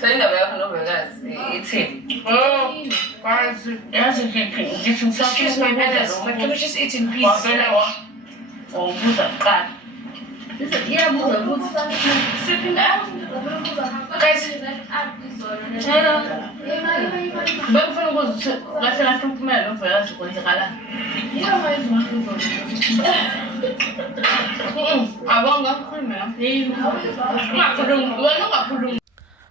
So indaba yakho novekazi ithini? Oh, guys, yazi ngithi Excuse my manners, but can we just eat in peace? Ubuza kuqala. Guys, Bekufuna ukuthi kahle kahle uphumele novekazi kwenzakalani. Abonga khona. Ungakhulumi.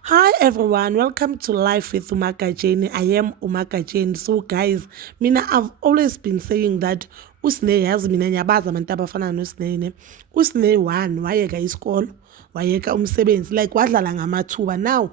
Hi everyone, welcome to Life with Umakajeni. I am Umakajeni. So guys, I've always been saying that usine yazi mina ngiyabaza abantu abafana noSine ne. Usine one wayeka isikolo, wayeka umsebenzi, like wadlala ngamathuba. Now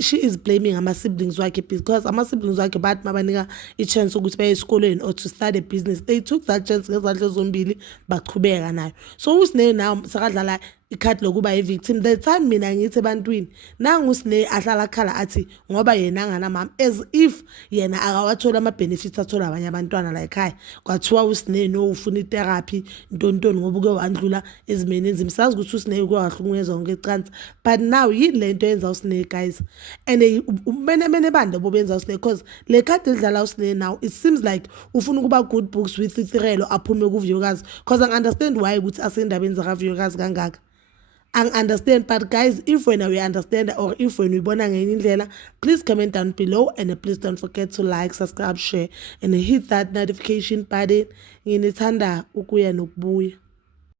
she is blaming ama siblings wakhe because ama siblings wakhe bathi mabanika i-chance ukuthi baye esikoleni or to start a business. They took that chance ngezandla zombili baqhubeka nayo. So usine now sakadlala ikhadi lokuba i-victim. The time mina ngithi ebantwini nangu usine ahlala khala athi ngoba yena angana mama, as if yena akawathola ama-benefits athola abanye abantwana la ekhaya. Kwathiwa usine no ufuna i-therapy ntontoni ngoba uke wandlula ezimeni enzima. Sazi ukuthi usine uke wahlukunyezwa ngecansi, but now yini le nto yenza usine guys, and mene bande bobenza usine because le khadi elidlala usine now it seems like ufuna ukuba good books with Ithirelo aphume kuviyokazi, because I understand why ukuthi asendabeni zakaviyokazi kangaka. I understand, but guys, if when we understand or if when we bona ngenye indlela, please comment down below and please don't forget to like, subscribe, share and hit that notification button. Nginithanda ukuya nokubuya.